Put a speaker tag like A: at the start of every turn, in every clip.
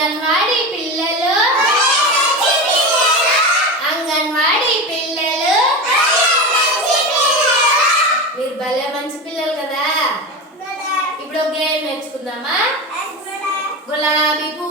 A: అంగన్వాడీ పిల్లలు. అంగన్వాడీ పిల్లలు. మీరు భలే మంచి పిల్లలు కదా. ఇప్పుడు ఒక గేమ్ నేర్చుకుందామా? గులాబీ పువ్వు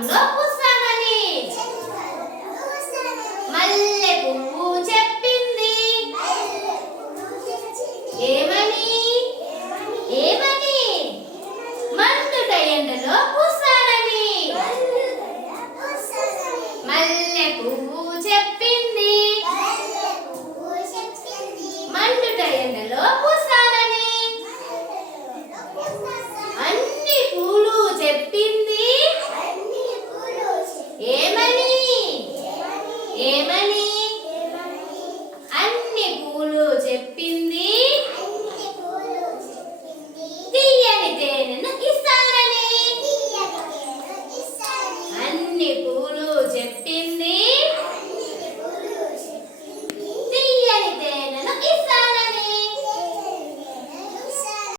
A: Vamos ao